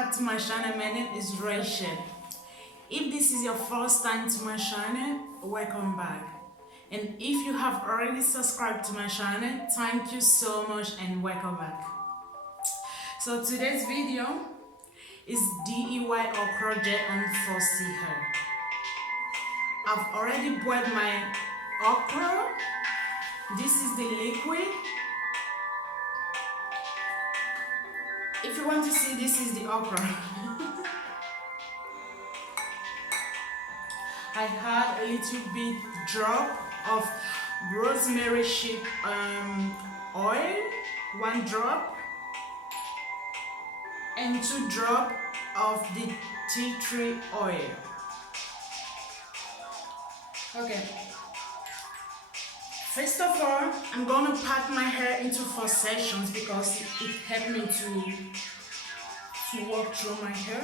back to my channel. My name is Rachel. If this is your first time to my channel, welcome back. And if you have already subscribed to my channel, thank you so much and welcome back. So today's video is DIY okra gel on fussy hair. I've already boiled my okra. This is the liquid. If you want to see, this is the okra. I had a little bit drop of rosemary sheep oil, 1 drop, and 2 drop of the tea tree oil. Okay. First of all, I'm gonna pat my hair into 4 sections because it helped me to walk through my hair.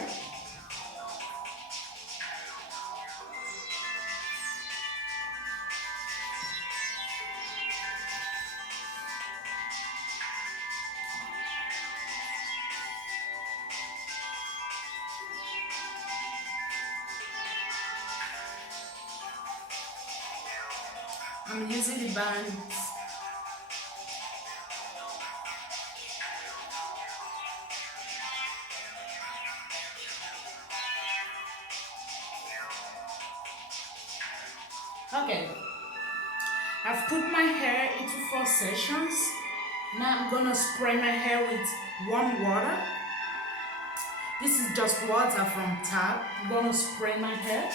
I'm using the bands. Okay, I've put my hair into 4 sections. Now I'm gonna spray my hair with warm water. This is just water from tap. I'm gonna spray my hair.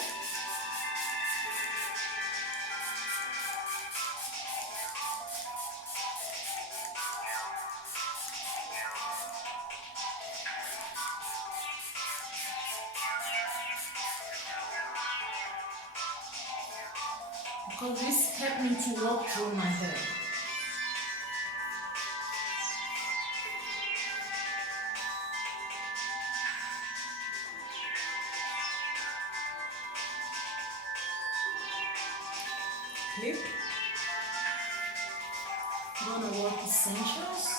Because this helped me to walk through my hair. Clip. I'm gonna work essentials.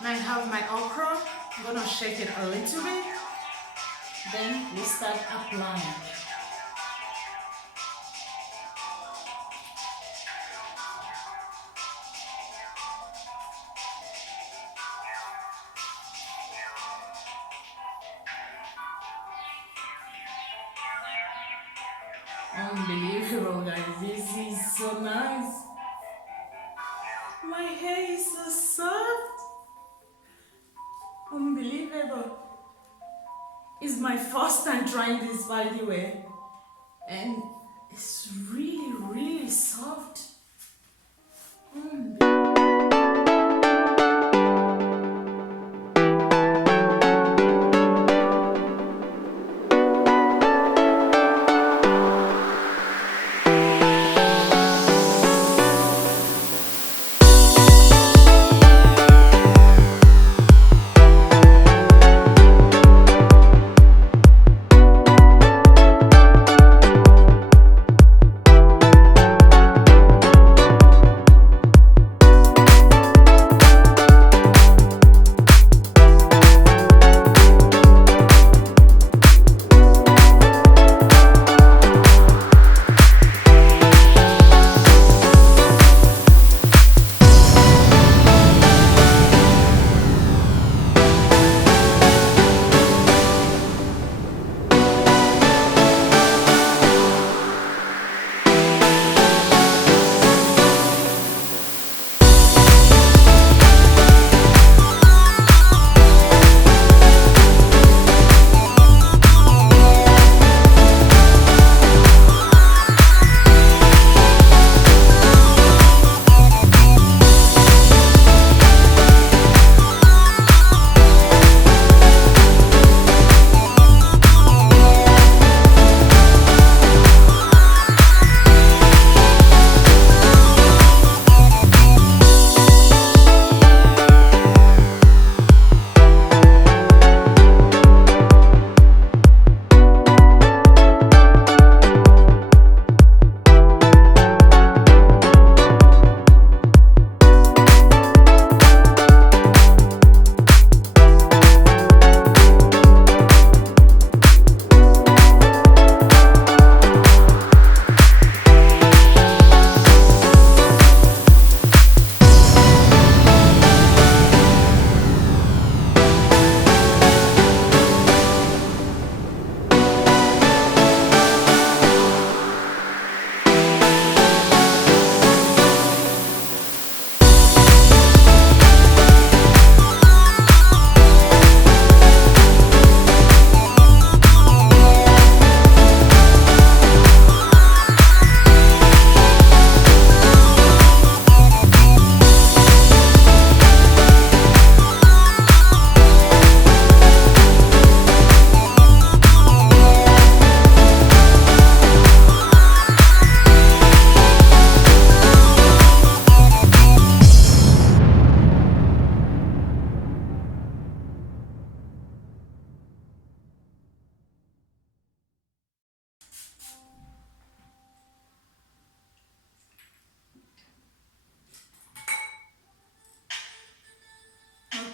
Now I have my okra. I'm gonna shake it a little bit. Then we start applying. Unbelievable, guys. This is so nice. My hair is so soft. Unbelievable. It's my first time trying this, by the way. And it's really, really soft.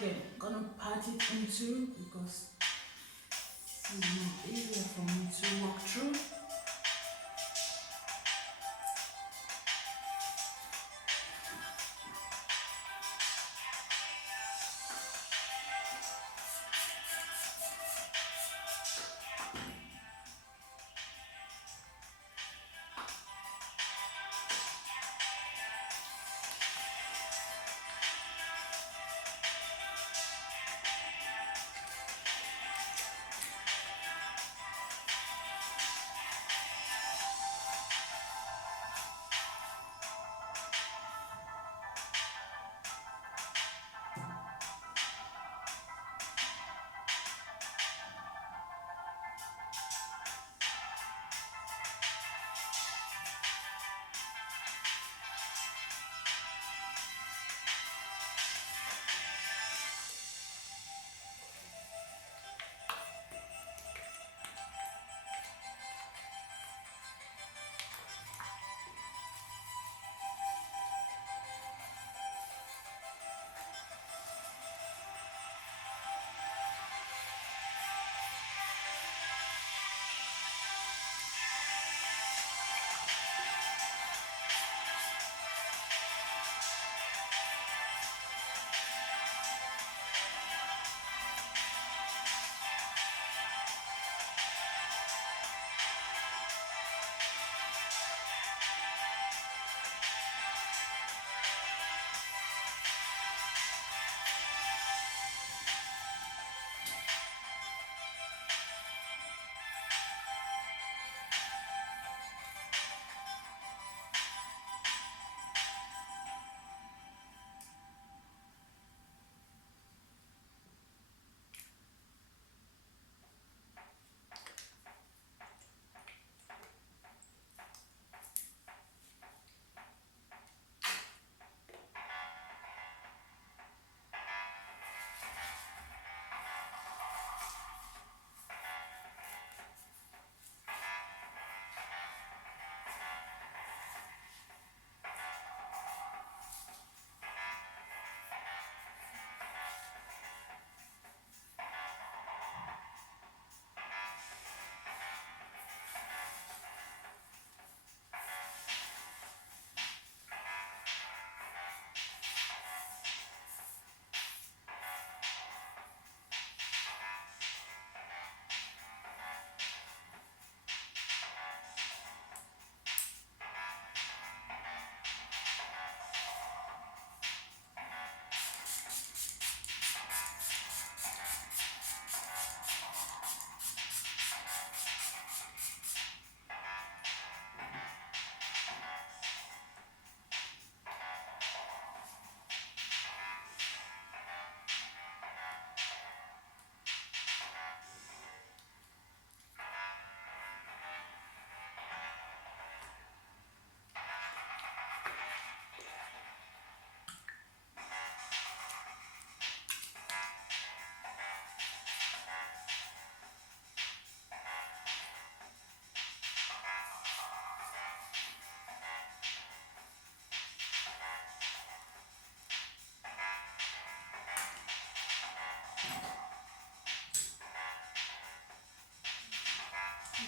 Okay, gonna part it in two because it's more easier for me to walk through.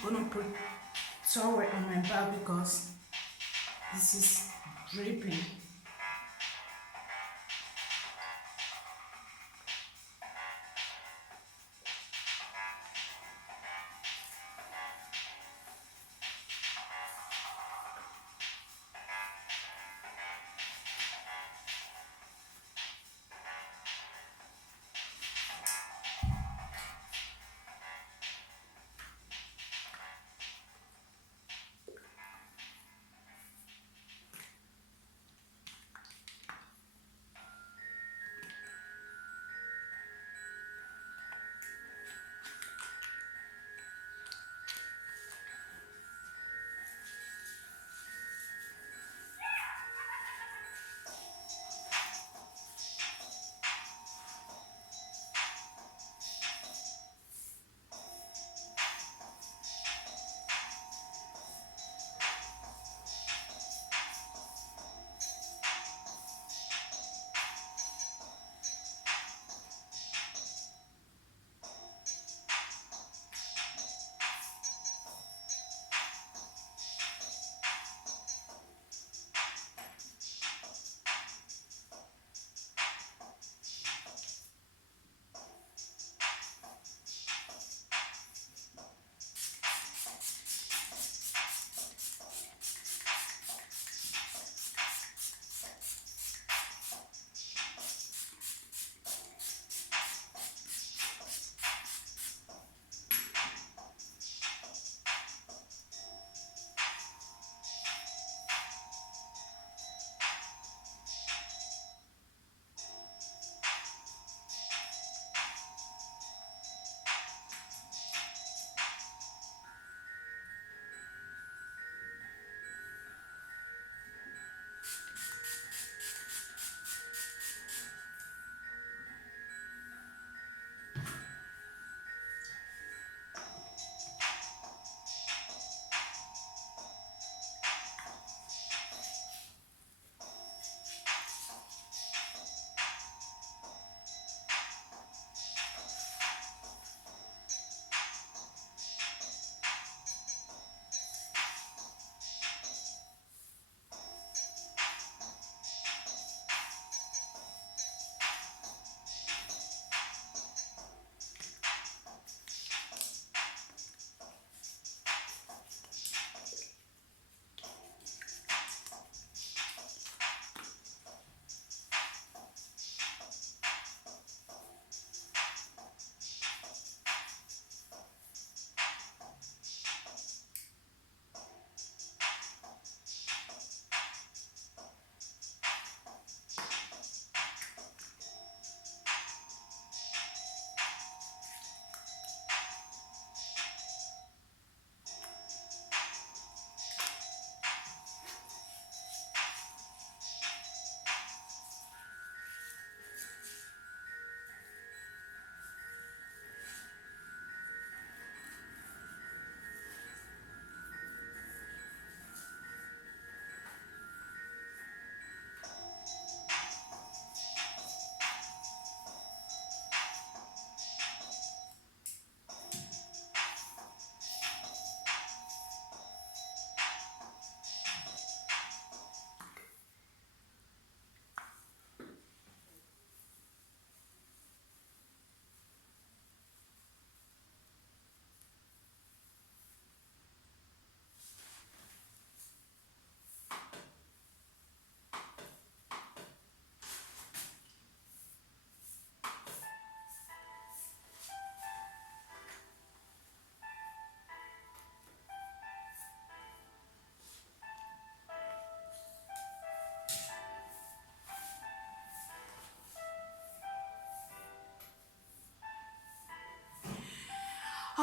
I'm gonna put towel on my back because this is dripping.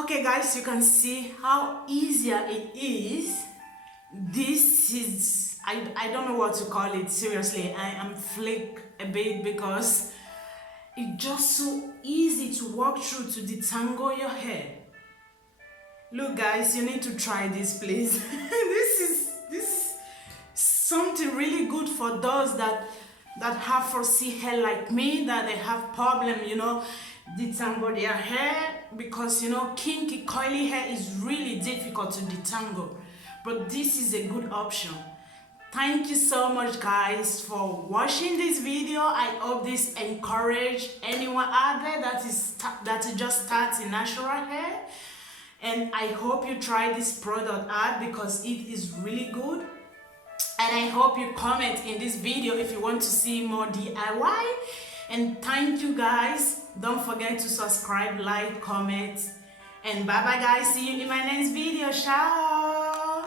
Okay guys, you can see how easier it is. This is, I don't know what to call it, seriously. I am flick a bit because it's just so easy to walk through to detangle your hair. Look guys, you need to try this please. This is something really good for those that have frizzy hair like me, that they have problem, detangle their hair, because kinky coily hair is really difficult to detangle, but this is a good option. Thank you so much guys for watching this video. I hope this encourage anyone out there that is just starting natural hair, and I hope you try this product out because it is really good. And I hope you comment in this video if you want to see more DIY. And thank you guys. Don't forget to subscribe, like, comment. And bye bye guys. See you in my next video. Ciao.